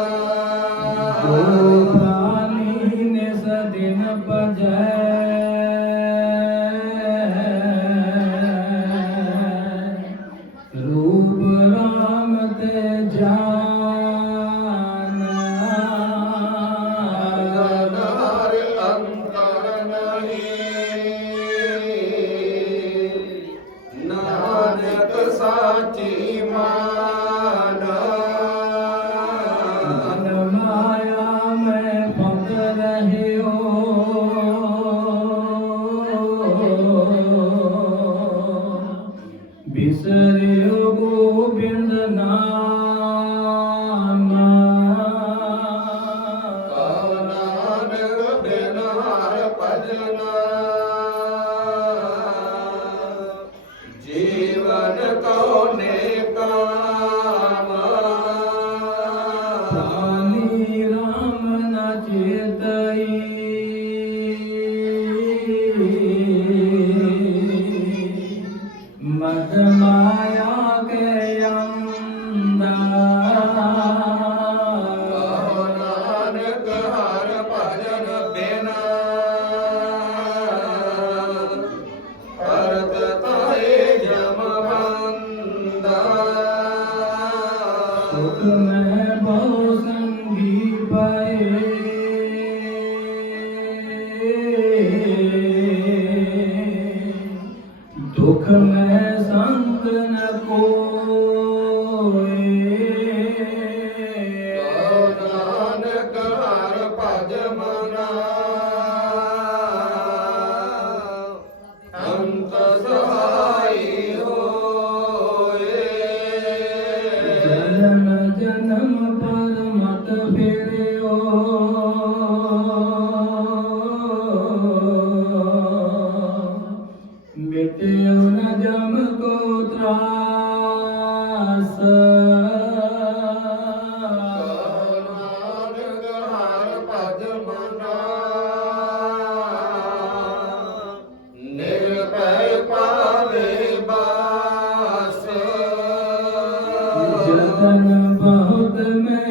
Oh. मन बहु संगी पाए ਜਨਮ ਪਰ ਮਤ ਫੇਰਿਓ। ਬਦਨ ਬਹੁਤ ਮੈਂ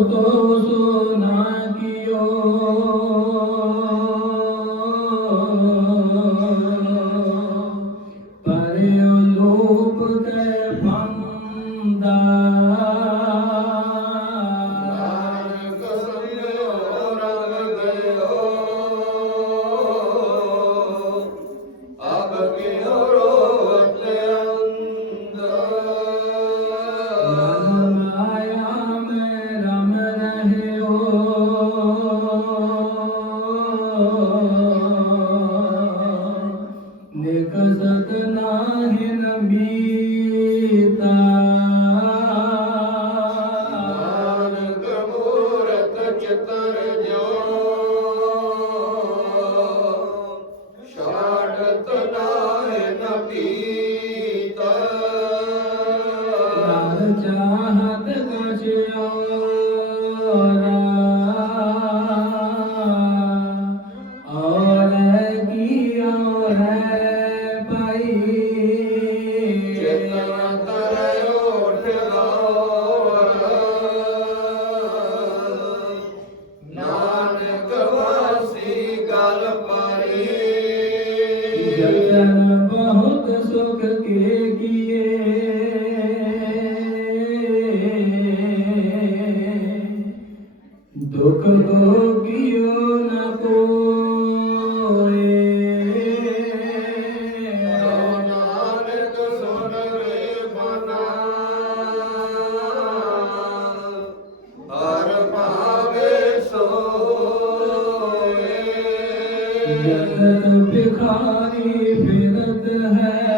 তো ربكم जगत बिखारी फिरत है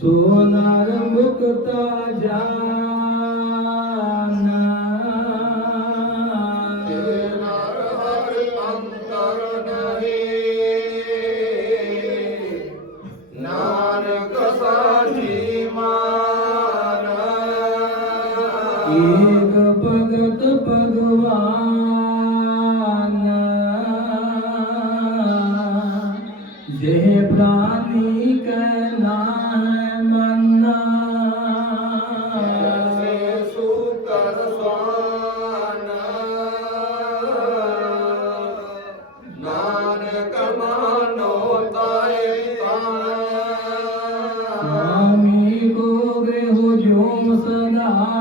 ਸੋਨਾਰ ਮੁਕਤਾ ਜਾਨਾ ਤੇ ਨਾਨਕ ਸਾਚੀ lá